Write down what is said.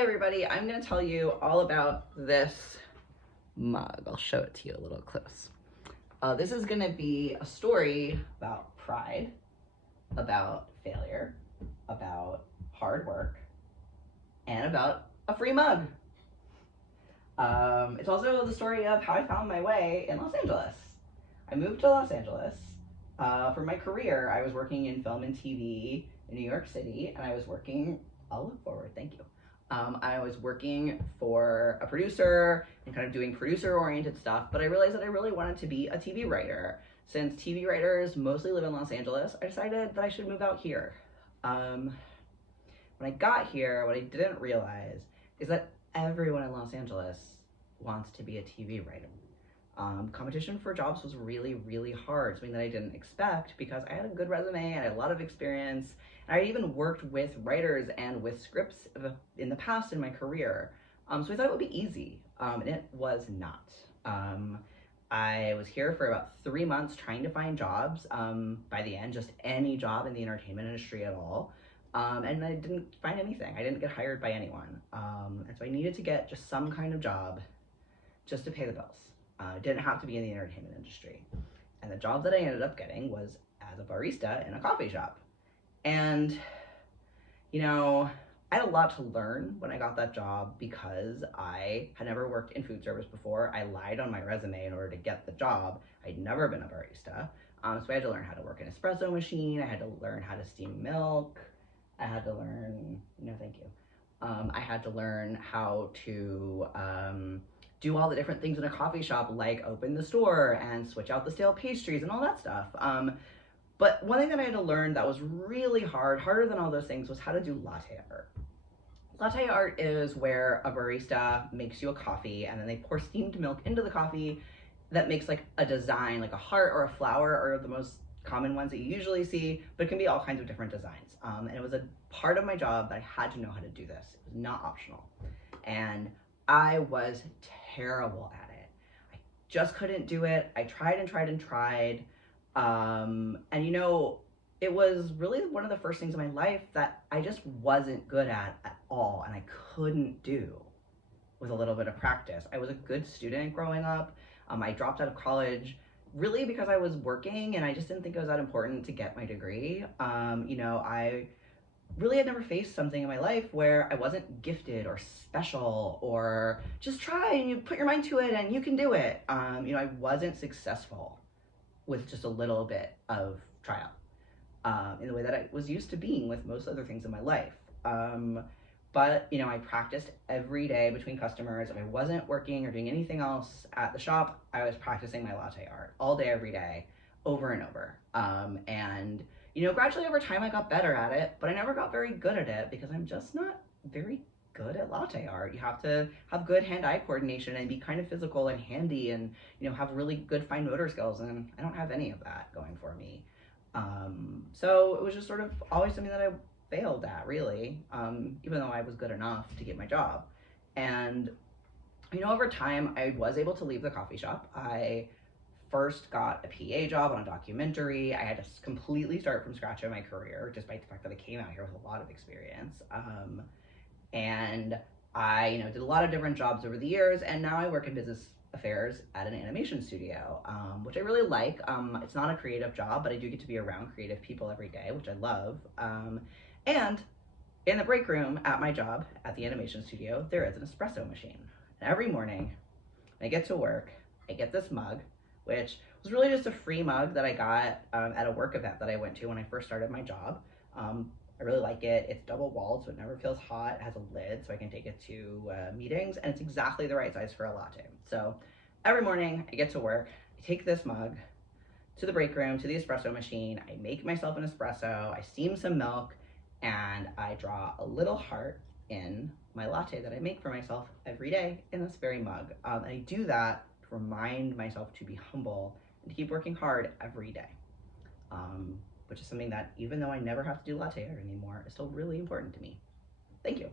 Hey everybody, I'm going to tell you all about this mug. I'll show it to you a little close. This is going to be a story about pride, about failure, about hard work, and about a free mug. It's also the story of how I found my way in Los Angeles. I moved to Los Angeles. For my career, I was working in film and TV in New York City, and I was working, I'll look forward, thank you. I was working for a producer and kind of doing producer-oriented stuff, but I realized that I really wanted to be a TV writer. Since TV writers mostly live in Los Angeles, I decided that I should move out here. When I got here, what I didn't realize is that everyone in Los Angeles wants to be a TV writer. Competition for jobs was really, really hard, something that I didn't expect because I had a good resume, I had a lot of experience, and I even worked with writers and with scripts in the past in my career. So I thought it would be easy, and it was not. I was here for about 3 months trying to find jobs. By the end, just any job in the entertainment industry at all. And I didn't find anything. I didn't get hired by anyone. And so I needed to get just some kind of job just to pay the bills. Didn't have to be in the entertainment industry. And the job that I ended up getting was as a barista in a coffee shop. And, you know, I had a lot to learn when I got that job because I had never worked in food service before. I lied on my resume in order to get the job. I'd never been a barista. So I had to learn how to work an espresso machine. I had to learn how to steam milk. I had to learn, no thank you. I had to learn how to do all the different things in a coffee shop, like open the store and switch out the stale pastries and all that stuff. But one thing that I had to learn that was really hard, harder than all those things, was how to do latte art. Latte art is where a barista makes you a coffee and then they pour steamed milk into the coffee that makes like a design, like a heart or a flower, are the most common ones that you usually see, but it can be all kinds of different designs. And it was a part of my job that I had to know how to do this. It was not optional. And I was terrible at it. I just couldn't do it. I tried and tried and tried. And you know, it was really one of the first things in my life that I just wasn't good at all, and I couldn't do with a little bit of practice. I was a good student growing up. I dropped out of college really because I was working and I just didn't think it was that important to get my degree. You know, I really had never faced something in my life where I wasn't gifted or special or just try and you put your mind to it and you can do it. You know, I wasn't successful with just a little bit of tryout in the way that I was used to being with most other things in my life. But, you know, I practiced every day between customers. If I wasn't working or doing anything else at the shop, I was practicing my latte art all day, every day, over and over. And, you know, gradually over time, I got better at it, but I never got very good at it because I'm just not very good at latte art. You have to have good hand-eye coordination and be kind of physical and handy and, you know, have really good fine motor skills, and I don't have any of that going for me. So it was just sort of always something that I failed at, really, even though I was good enough to get my job. And, you know, over time, I was able to leave the coffee shop. I first got a PA job on a documentary. I had to completely start from scratch in my career, despite the fact that I came out here with a lot of experience. And I, you know, did a lot of different jobs over the years, and now I work in business affairs at an animation studio, which I really like. It's not a creative job, but I do get to be around creative people every day, which I love. And in the break room at my job at the animation studio, there is an espresso machine. And every morning when I get to work, I get this mug, which was really just a free mug that I got at a work event that I went to when I first started my job. I really like it. It's double walled, so it never feels hot. It has a lid, so I can take it to meetings, and it's exactly the right size for a latte. So every morning I get to work, I take this mug to the break room, to the espresso machine, I make myself an espresso, I steam some milk, and I draw a little heart in my latte that I make for myself every day in this very mug. And I do that to remind myself to be humble and to keep working hard every day. Which is something that, even though I never have to do latte art anymore, is still really important to me. Thank you.